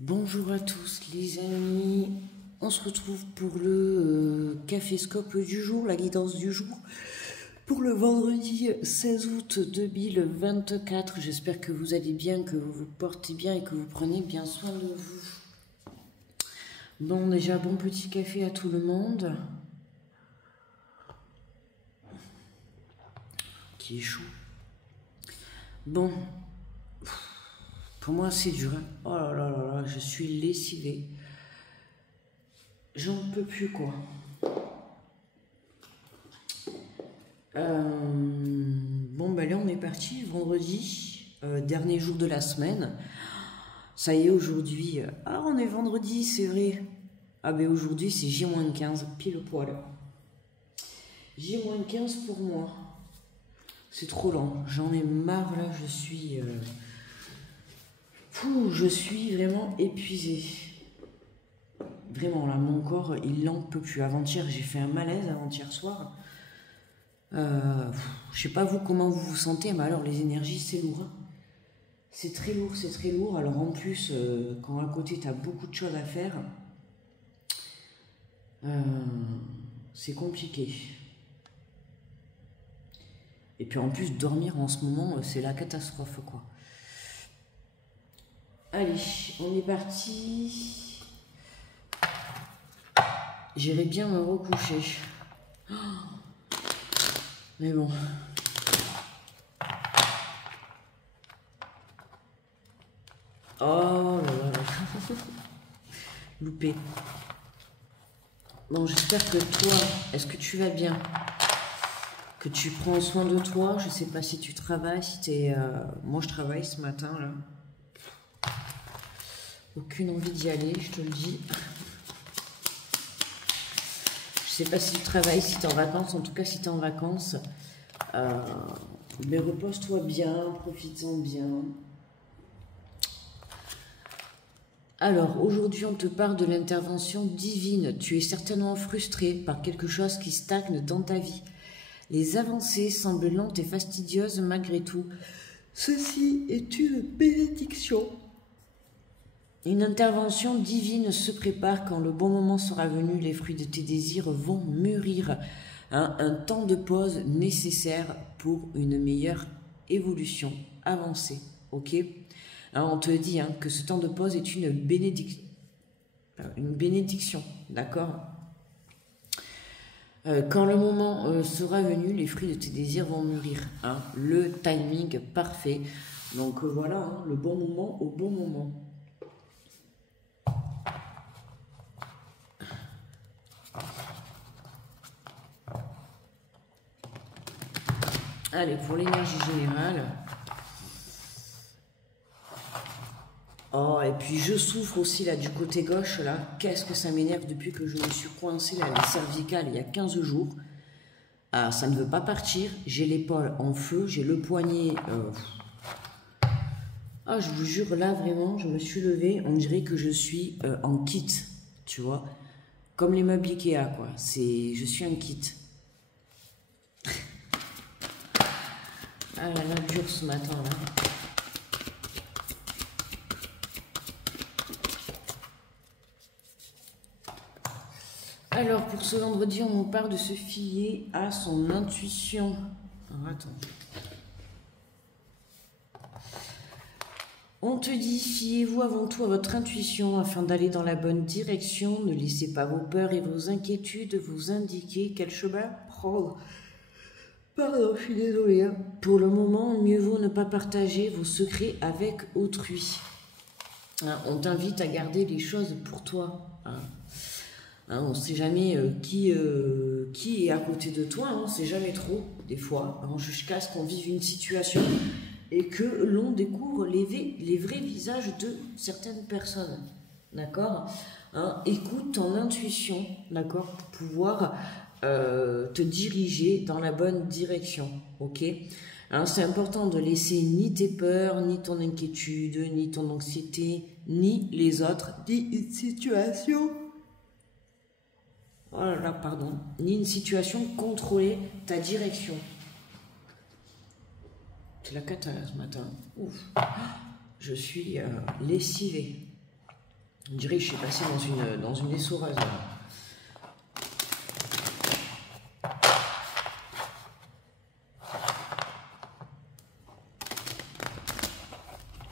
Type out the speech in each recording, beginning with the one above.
Bonjour à tous les amis, on se retrouve pour le Caféscope du jour, la guidance du jour, pour le vendredi 16 août 2024. J'espère que vous allez bien, que vous vous portez bien et que vous prenez bien soin de vous. Bon, déjà, bon petit café à tout le monde. Qui est chaud. Bon. Pour moi, c'est dur. Hein. Oh là là là là, je suis lessivée. J'en peux plus, quoi. Bon, ben là, on est parti. Vendredi, dernier jour de la semaine. Ça y est, aujourd'hui. Ah, on est vendredi, c'est vrai. Ah, ben aujourd'hui, c'est J-15, pile poil. J-15 pour moi. C'est trop lent. J'en ai marre, là. Je suis vraiment épuisée. Vraiment, là, mon corps, il n'en peut plus. Avant-hier, j'ai fait un malaise, avant-hier soir. Je sais pas vous comment vous vous sentez, mais alors les énergies, c'est lourd. C'est très lourd, c'est très lourd. Alors en plus, quand à côté, tu as beaucoup de choses à faire, c'est compliqué. Et puis en plus, dormir en ce moment, c'est la catastrophe, quoi. Allez, on est parti. J'irai bien me recoucher. Mais bon. Oh là là là. Loupé. Bon, j'espère que toi, est-ce que tu vas bien? Que tu prends soin de toi? Je sais pas si tu travailles, si t'es... Moi, je travaille ce matin, là. Aucune envie d'y aller, je te le dis. Je sais pas si tu travailles, si tu es en vacances. En tout cas, si tu es en vacances, mais repose-toi bien, profites-en bien. Alors, aujourd'hui, on te parle de l'intervention divine. Tu es certainement frustré par quelque chose qui stagne dans ta vie. Les avancées semblent lentes et fastidieuses malgré tout. Ceci est une bénédiction. Une intervention divine se prépare. Quand le bon moment sera venu, les fruits de tes désirs vont mûrir. Un temps de pause nécessaire pour une meilleure évolution avancée. Ok? On te dit que ce temps de pause est une bénédiction. D'accord? Quand le moment sera venu, les fruits de tes désirs vont mûrir. Le timing parfait. Donc voilà, le bon moment au bon moment. Allez, pour l'énergie générale. Oh, et puis je souffre aussi là du côté gauche, là. Qu'est-ce que ça m'énerve depuis que je me suis coincée là, les cervicales il y a 15 jours. Ah, ça ne veut pas partir. J'ai l'épaule en feu, j'ai le poignet... Ah, je vous jure, là, vraiment, je me suis levée. On dirait que je suis en kit, tu vois. Comme les meubles Ikea, quoi. Je suis un kit. Ah là là, dur ce matin, là. Alors, pour ce vendredi, on nous parle de se fier à son intuition. Alors, attends. On te dit, fiez-vous avant tout à votre intuition afin d'aller dans la bonne direction. Ne laissez pas vos peurs et vos inquiétudes vous indiquer quel chemin prendre. Pardon, je suis désolée. Pour le moment, mieux vaut ne pas partager vos secrets avec autrui. On t'invite à garder les choses pour toi. On ne sait jamais qui est à côté de toi. On ne sait jamais trop, des fois. Jusqu'à ce qu'on vive une situation et que l'on découvre les vrais visages de certaines personnes. D'accord? Écoute ton intuition, d'accord? Pour pouvoir... te diriger dans la bonne direction, ok? C'est important de laisser ni tes peurs, ni ton inquiétude, ni ton anxiété, ni les autres, ni une situation, oh là là, pardon, ni une situation contrôler ta direction. C'est la cata ce matin. Ouf, je suis lessivée. On dirait que je suis passée dans une essoreuse.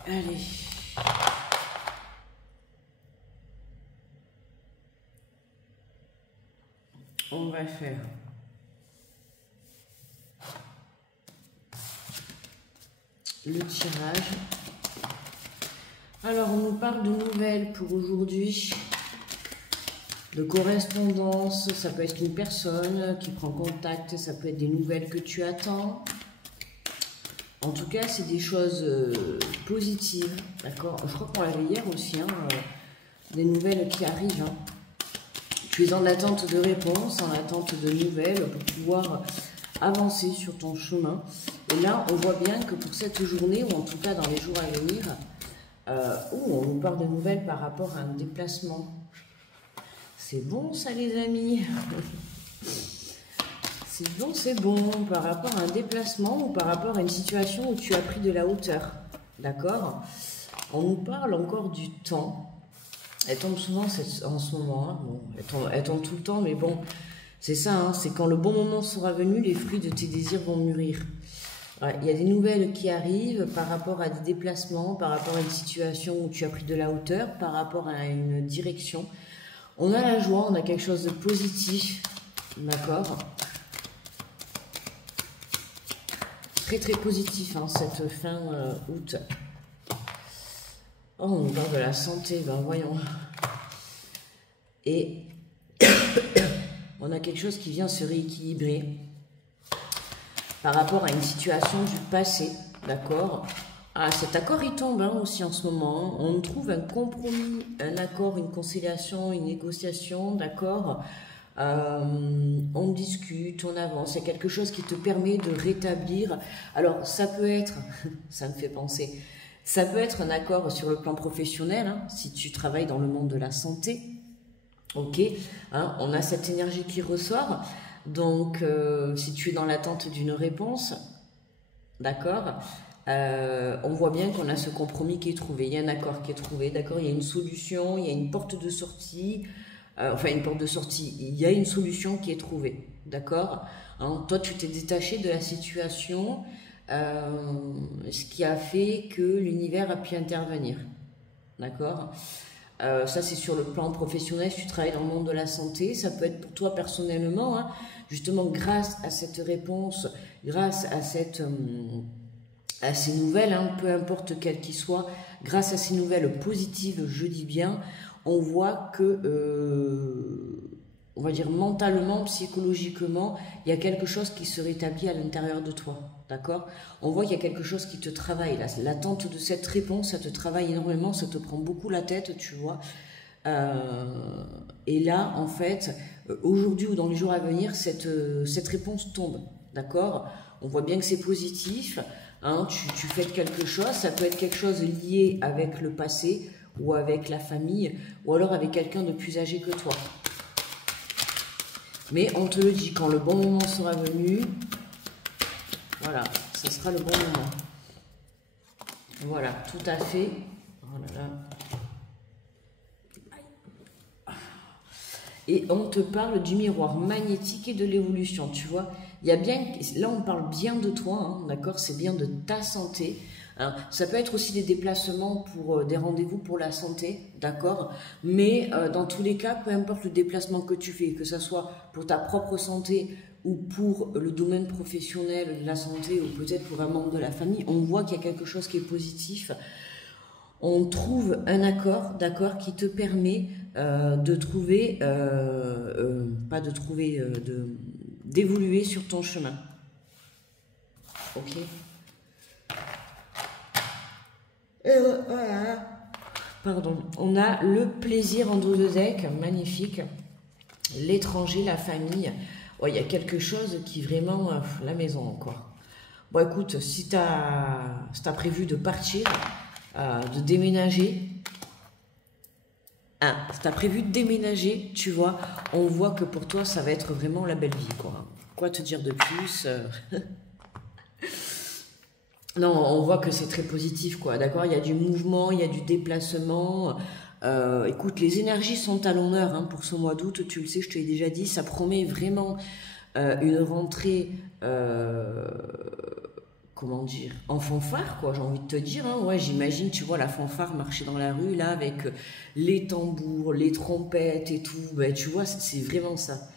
Allez. On va faire le tirage. Alors, on nous parle de nouvelles pour aujourd'hui, de correspondance. Ça peut être une personne qui prend contact, ça peut être des nouvelles que tu attends. En tout cas, c'est des choses positives, d'accord? Je crois qu'on l'avait hier aussi, hein, des nouvelles qui arrivent. Hein. Tu es en attente de réponses, en attente de nouvelles pour pouvoir avancer sur ton chemin. Et là, on voit bien que pour cette journée, ou en tout cas dans les jours à venir, on nous parle de nouvelles par rapport à un déplacement. C'est bon ça les amis. C'est bon, par rapport à un déplacement ou par rapport à une situation où tu as pris de la hauteur. D'accord? On nous parle encore du temps. Elle tombe souvent en ce moment. Hein. Bon, elle tombe tout le temps, mais bon, c'est ça. Hein, c'est quand le bon moment sera venu, les fruits de tes désirs vont mûrir. Ouais, il y a des nouvelles qui arrivent par rapport à des déplacements, par rapport à une situation où tu as pris de la hauteur, par rapport à une direction. On a la joie, on a quelque chose de positif. D'accord? Très très positif hein, cette fin août. Oh, on nous parle de la santé, ben voyons. Et on a quelque chose qui vient se rééquilibrer par rapport à une situation du passé, d'accord? Ah, cet accord il tombe hein, aussi en ce moment. On trouve un compromis, un accord, une conciliation, une négociation, d'accord? On discute, on avance, il y a quelque chose qui te permet de rétablir. Alors, ça peut être, ça me fait penser, ça peut être un accord sur le plan professionnel, hein, si tu travailles dans le monde de la santé, ok, hein, on a cette énergie qui ressort, donc si tu es dans l'attente d'une réponse, d'accord, on voit bien qu'on a ce compromis qui est trouvé, il y a un accord qui est trouvé, d'accord, il y a une solution, il y a une porte de sortie, enfin une porte de sortie, il y a une solution qui est trouvée, d'accord, hein, toi tu t'es détaché de la situation, ce qui a fait que l'univers a pu intervenir, d'accord, ça c'est sur le plan professionnel, si tu travailles dans le monde de la santé, ça peut être pour toi personnellement, hein, justement grâce à cette réponse, grâce à à ces nouvelles, hein, peu importe quelles qu'ils soient, grâce à ces nouvelles positives, je dis bien, on voit que, on va dire mentalement, psychologiquement, il y a quelque chose qui se rétablit à l'intérieur de toi, d'accord? On voit qu'il y a quelque chose qui te travaille, l'attente de cette réponse, ça te travaille énormément, ça te prend beaucoup la tête, tu vois. Et là, en fait, aujourd'hui ou dans les jours à venir, cette réponse tombe, d'accord? On voit bien que c'est positif, hein, tu fais quelque chose, ça peut être quelque chose lié avec le passé, ou avec la famille, ou alors avec quelqu'un de plus âgé que toi. Mais on te le dit, quand le bon moment sera venu, voilà, ce sera le bon moment. Voilà, tout à fait. Oh là là. Et on te parle du miroir magnétique et de l'évolution, tu vois. Il y a bien, là on parle bien de toi, hein, d'accord, c'est bien de ta santé. Hein. Ça peut être aussi des déplacements pour des rendez-vous pour la santé, d'accord. Mais dans tous les cas, peu importe le déplacement que tu fais, que ce soit pour ta propre santé ou pour le domaine professionnel de la santé ou peut-être pour un membre de la famille, on voit qu'il y a quelque chose qui est positif. On trouve un accord, d'accord, qui te permet de trouver, pas de trouver, d'évoluer sur ton chemin. Ok. Pardon. On a le plaisir en dos de deck, magnifique. L'étranger, la famille. Oh, il y a quelque chose qui vraiment... la maison encore. Bon, écoute, si tu as prévu de partir, de déménager... Ah, si tu as prévu de déménager, tu vois, on voit que pour toi, ça va être vraiment la belle vie, quoi. Quoi te dire de plus Non, on voit que c'est très positif, quoi, d'accord? Il y a du mouvement, il y a du déplacement, Écoute, les énergies sont à l'honneur hein, pour ce mois d'août, tu le sais, je te l'ai déjà dit, ça promet vraiment une rentrée, comment dire, en fanfare, quoi, j'ai envie de te dire. Hein. Ouais, j'imagine, tu vois, la fanfare marcher dans la rue, là, avec les tambours, les trompettes et tout. Ben, tu vois, c'est vraiment ça.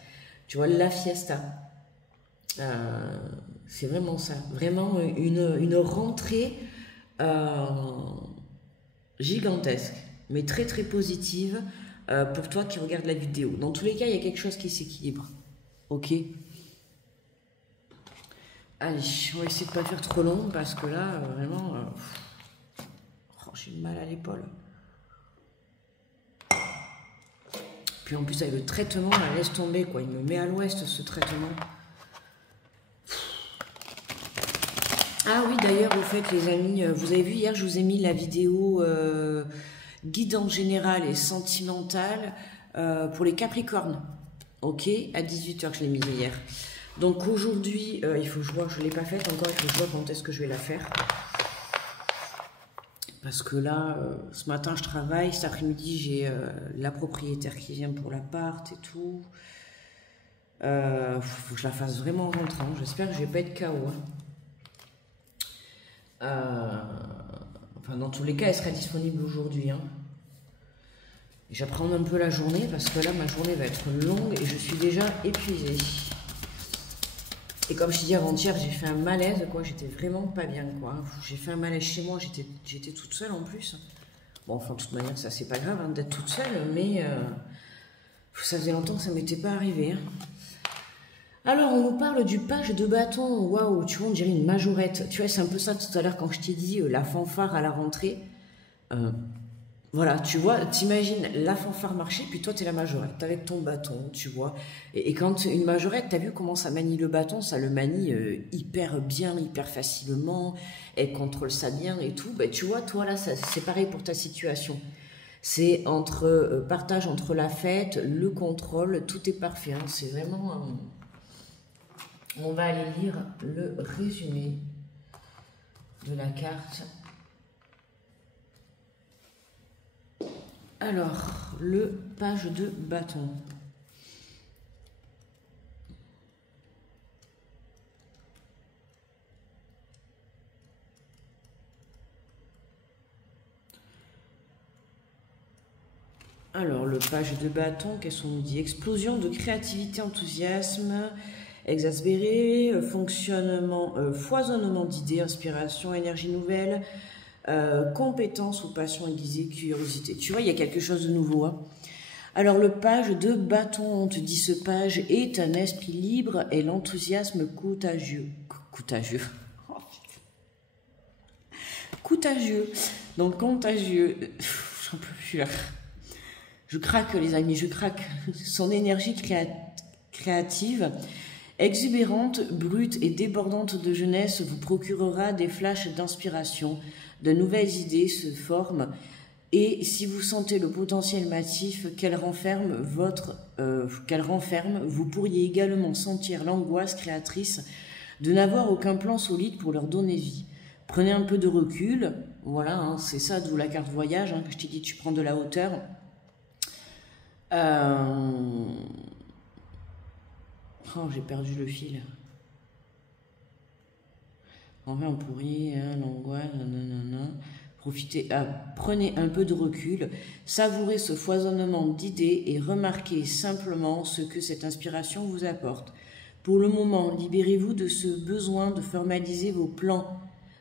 Tu vois, la fiesta. Euh, c'est vraiment ça. Vraiment une rentrée euh, gigantesque, mais très très positive pour toi qui regarde la vidéo. Dans tous les cas, il y a quelque chose qui s'équilibre. Ok. Allez, on va essayer de pas faire trop long parce que là, vraiment, oh, j'ai mal à l'épaule. Puis en plus avec le traitement, là, laisse tomber quoi. Il me met à l'ouest ce traitement. Ah oui, d'ailleurs, au fait, les amis, vous avez vu hier, je vous ai mis la vidéo guidance générale et sentimentale pour les Capricornes. Ok, à 18h, je l'ai mise hier. Donc aujourd'hui, il faut que je vois, je ne l'ai pas faite encore, il faut que je vois quand est-ce que je vais la faire. Parce que là, ce matin, je travaille, cet après-midi, j'ai la propriétaire qui vient pour l'appart et tout. Faut que je la fasse vraiment en rentrant. J'espère que je vais pas être KO. Hein. Enfin, dans tous les cas, elle sera disponible aujourd'hui. Hein. J'apprends un peu la journée parce que là, ma journée va être longue et je suis déjà épuisée. Et comme je t'ai dit avant-hier, j'ai fait un malaise, quoi. J'étais vraiment pas bien, quoi. J'ai fait un malaise chez moi, j'étais toute seule en plus. Bon, enfin, de toute manière, ça c'est pas grave hein, d'être toute seule, mais ça faisait longtemps que ça m'était pas arrivé. Hein. Alors, on nous parle du page de bâton. Waouh, tu vois, on dirait une majorette. Tu vois, c'est un peu ça tout à l'heure quand je t'ai dit la fanfare à la rentrée. Voilà, tu vois, t'imagines la fanfare marcher, puis toi, t'es la majorette avec ton bâton, tu vois. Et quand une majorette, t'as vu comment ça manie le bâton, ça le manie hyper bien, hyper facilement, elle contrôle ça bien et tout. Ben, tu vois, toi, là, c'est pareil pour ta situation. C'est entre partage entre la fête, le contrôle, tout est parfait. Hein. C'est vraiment... on va aller lire le résumé de la carte. Alors, le page de bâton. Alors, le page de bâton, qu'est-ce qu'on nous dit? Explosion de créativité, enthousiasme, exaspéré, fonctionnement, foisonnement d'idées, inspiration, énergie nouvelle, compétence ou passion aiguisée, curiosité. Tu vois, il y a quelque chose de nouveau. Hein. Alors, le page de bâton, on te dit ce page est un esprit libre et l'enthousiasme contagieux. Contagieux. Contagieux. Donc, contagieux. J'en peux plus là. Je craque, les amis, je craque. Son énergie créative, exubérante, brute et débordante de jeunesse vous procurera des flashs d'inspiration. De nouvelles idées se forment et si vous sentez le potentiel massif qu'elle renferme, vous pourriez également sentir l'angoisse créatrice de n'avoir aucun plan solide pour leur donner vie. Prenez un peu de recul, voilà, hein, c'est ça, d'où la carte voyage, hein, que je t'ai dit, tu prends de la hauteur. Oh, j'ai perdu le fil. En vrai, on pourrait, hein, l'angoisse, nanana. Profitez, prenez un peu de recul, savourez ce foisonnement d'idées et remarquez simplement ce que cette inspiration vous apporte. Pour le moment, libérez-vous de ce besoin de formaliser vos plans.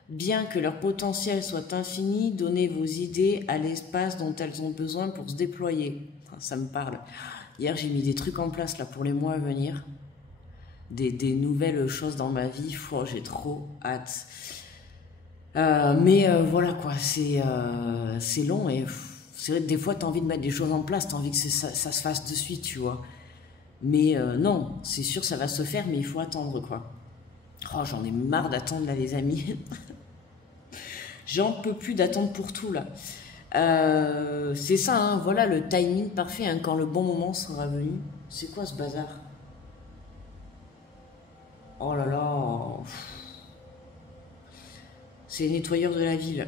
Bien que leur potentiel soit infini, donnez vos idées à l'espace dont elles ont besoin pour se déployer. Ça me parle. Hier, j'ai mis des trucs en place là pour les mois à venir. Des nouvelles choses dans ma vie. Oh, j'ai trop hâte. Mais voilà quoi, c'est long et c'est vrai que des fois tu as envie de mettre des choses en place, tu as envie que ça se fasse de suite, tu vois. Mais non, c'est sûr ça va se faire, mais il faut attendre quoi. Oh, j'en ai marre d'attendre là les amis. J'en peux plus d'attendre pour tout là. C'est ça, hein, voilà le timing parfait hein, quand le bon moment sera venu. C'est quoi ce bazar? Oh là là. C'est les nettoyeurs de la ville.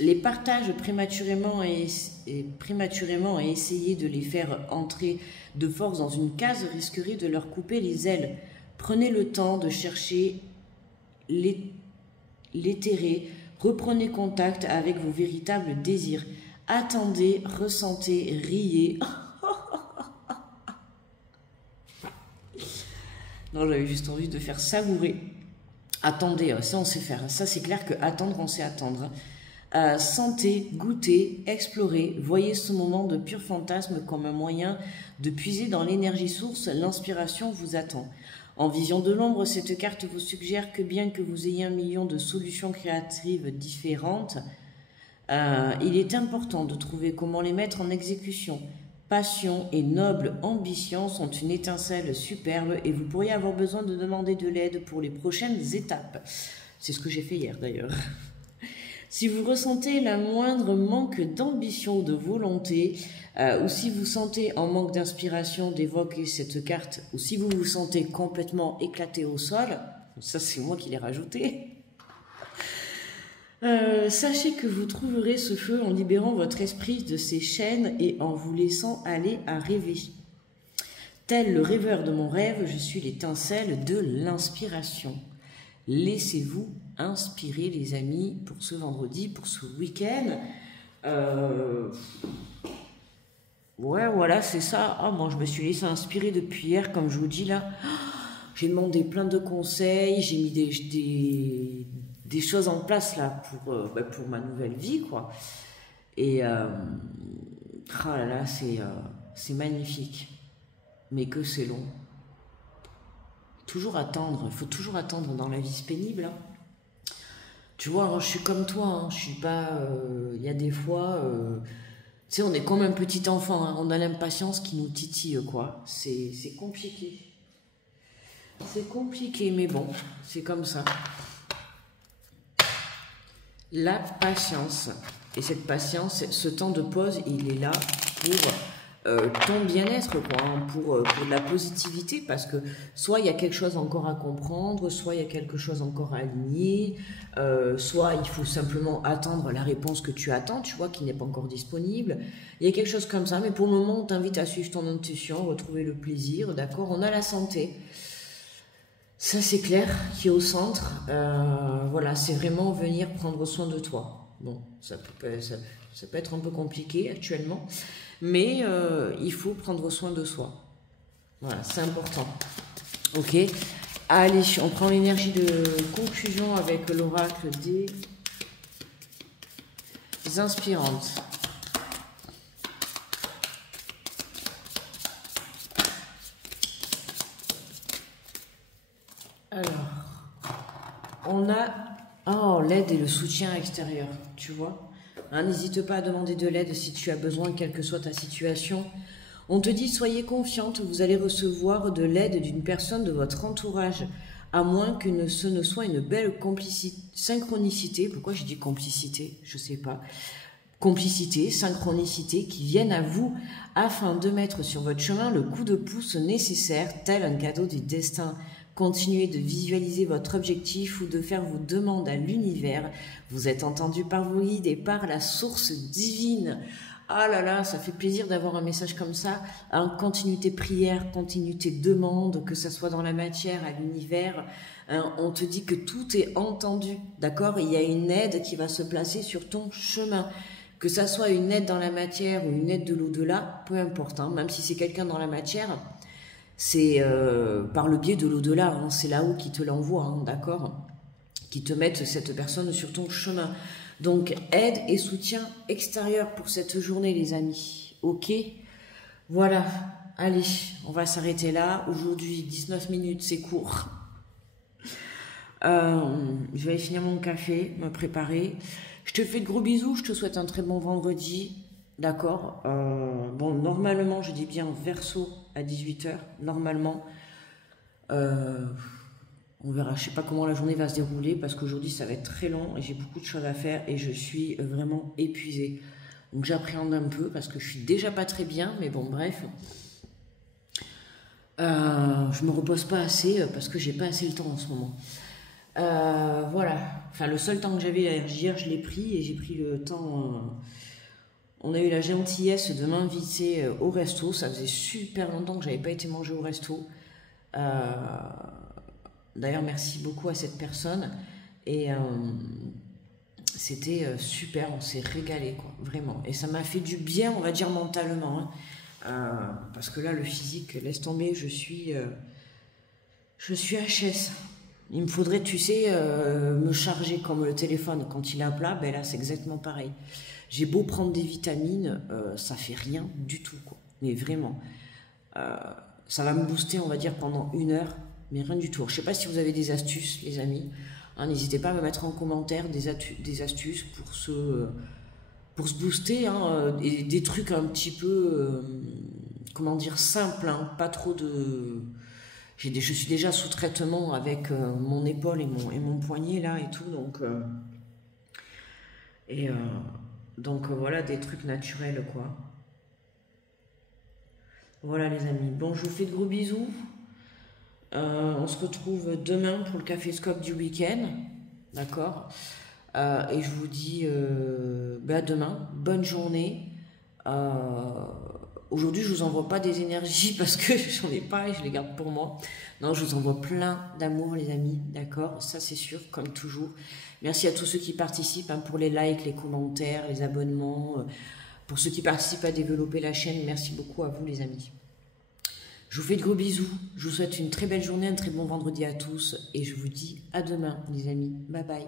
Les partages prématurément et essayer de les faire entrer de force dans une case risquerait de leur couper les ailes. Prenez le temps de chercher l'éthéré, reprenez contact avec vos véritables désirs. Attendez, ressentez, riez. Non, j'avais juste envie de faire savourer. Attendez, ça on sait faire. Ça c'est clair que attendre, on sait attendre. Sentez, goûtez, explorez, voyez ce moment de pur fantasme comme un moyen de puiser dans l'énergie source, l'inspiration vous attend. En vision de l'ombre, cette carte vous suggère que bien que vous ayez 1 million de solutions créatives différentes, il est important de trouver comment les mettre en exécution. Passion et noble ambition sont une étincelle superbe et vous pourriez avoir besoin de demander de l'aide pour les prochaines étapes. C'est ce que j'ai fait hier d'ailleurs. Si vous ressentez le moindre manque d'ambition ou de volonté, ou si vous sentez en manque d'inspiration d'évoquer cette carte, ou si vous vous sentez complètement éclaté au sol, ça c'est moi qui l'ai rajouté, sachez que vous trouverez ce feu en libérant votre esprit de ses chaînes et en vous laissant aller à rêver. Tel le rêveur de mon rêve, je suis l'étincelle de l'inspiration. Laissez-vous inspirer les amis pour ce vendredi, pour ce week-end. Ouais, voilà, c'est ça. Ah, moi, je me suis laissé inspirer depuis hier, comme je vous dis là. J'ai demandé plein de conseils, j'ai mis des choses en place là pour ma nouvelle vie, quoi. Et oh là là, c'est magnifique. Mais que c'est long. Toujours attendre, il faut toujours attendre dans la vie, c'est pénible. Hein. Tu vois, alors, je suis comme toi, hein, je suis pas... Il y a des fois... tu sais, on est comme un petit enfant, hein, on a l'impatience qui nous titille, quoi. C'est compliqué. C'est compliqué, mais bon, c'est comme ça. La patience. Et cette patience, ce temps de pause, il est là pour... ton bien-être, quoi, hein, pour de la positivité, parce que soit il y a quelque chose encore à comprendre, soit il y a quelque chose encore à aligner, soit il faut simplement attendre la réponse que tu attends, tu vois, qui n'est pas encore disponible. Il y a quelque chose comme ça, mais pour le moment, on t'invite à suivre ton intuition, retrouver le plaisir, d'accord. On a la santé, ça c'est clair, qui est au centre. Voilà, c'est vraiment venir prendre soin de toi. Bon, ça peut être un peu compliqué actuellement, mais il faut prendre soin de soi. Voilà, c'est important. Ok. Allez, on prend l'énergie de conclusion avec l'oracle des inspirantes. Alors, on a l'aide et le soutien extérieur, tu vois. Hein, n'hésite pas à demander de l'aide si tu as besoin, quelle que soit ta situation. On te dit, soyez confiante, vous allez recevoir de l'aide d'une personne de votre entourage, à moins que ce ne soit une belle synchronicité. Pourquoi j'ai dit complicité? Je sais pas. Complicité, synchronicité, qui viennent à vous afin de mettre sur votre chemin le coup de pouce nécessaire, tel un cadeau du destin. Continuez de visualiser votre objectif ou de faire vos demandes à l'univers. Vous êtes entendu par vos guides et par la source divine. Ah là là, ça fait plaisir d'avoir un message comme ça. Hein, continuité prière, continuité demande, que ça soit dans la matière, à l'univers. Hein, on te dit que tout est entendu, d'accord? Il y a une aide qui va se placer sur ton chemin. Que ça soit une aide dans la matière ou une aide de l'au-delà, peu importe. Hein, même si c'est quelqu'un dans la matière, c'est par le biais de l'au-delà, hein, c'est là-haut qui te l'envoie, hein, d'accord, qui te mettent cette personne sur ton chemin. Donc, aide et soutien extérieur pour cette journée, les amis. Ok? Voilà. Allez, on va s'arrêter là. Aujourd'hui, 19 minutes, c'est court. Je vais finir mon café, me préparer. Je te fais de gros bisous, je te souhaite un très bon vendredi. D'accord. Bon, normalement, je dis bien Verseau à 18 h. Normalement. On verra. Je sais pas comment la journée va se dérouler parce qu'aujourd'hui, ça va être très long et j'ai beaucoup de choses à faire et je suis vraiment épuisée. Donc, j'appréhende un peu parce que je suis déjà pas très bien. Mais bon, bref. Je me repose pas assez parce que j'ai pas assez le temps en ce moment. Voilà. Enfin, le seul temps que j'avais hier, je l'ai pris et j'ai pris le temps. On a eu la gentillesse de m'inviter au resto. Ça faisait super longtemps que j'avais pas été manger au resto. Euh, D'ailleurs, merci beaucoup à cette personne. Et c'était super, on s'est régalé, quoi, vraiment. Et ça m'a fait du bien, on va dire, mentalement. Hein. Parce que là, le physique, laisse tomber, je suis HS. Il me faudrait, tu sais, me charger comme le téléphone quand il est à plat, ben là, c'est exactement pareil. J'ai beau prendre des vitamines, ça fait rien du tout, quoi. Mais vraiment. Euh, Ça va me booster, on va dire, pendant 1 heure, mais rien du tout. Je sais pas si vous avez des astuces, les amis. Hein, n'hésitez pas à me mettre en commentaire des astuces pour se booster, hein, et des trucs un petit peu, comment dire, simples, hein, pas trop de... Je suis déjà sous traitement avec mon épaule et mon poignet là et tout, et, euh, voilà, des trucs naturels, quoi. Voilà les amis, bon, je vous fais de gros bisous. On se retrouve demain pour le Café Scope du week-end, d'accord. Et je vous dis à demain, bonne journée. Euh, Aujourd'hui, je vous envoie pas des énergies parce que j'en ai pas et je les garde pour moi. Non, je vous envoie plein d'amour, les amis, d'accord? Ça, c'est sûr, comme toujours. Merci à tous ceux qui participent, hein, pour les likes, les commentaires, les abonnements. Pour ceux qui participent à développer la chaîne, merci beaucoup à vous, les amis. Je vous fais de gros bisous. Je vous souhaite une très belle journée, un très bon vendredi à tous. Et je vous dis à demain, les amis. Bye bye.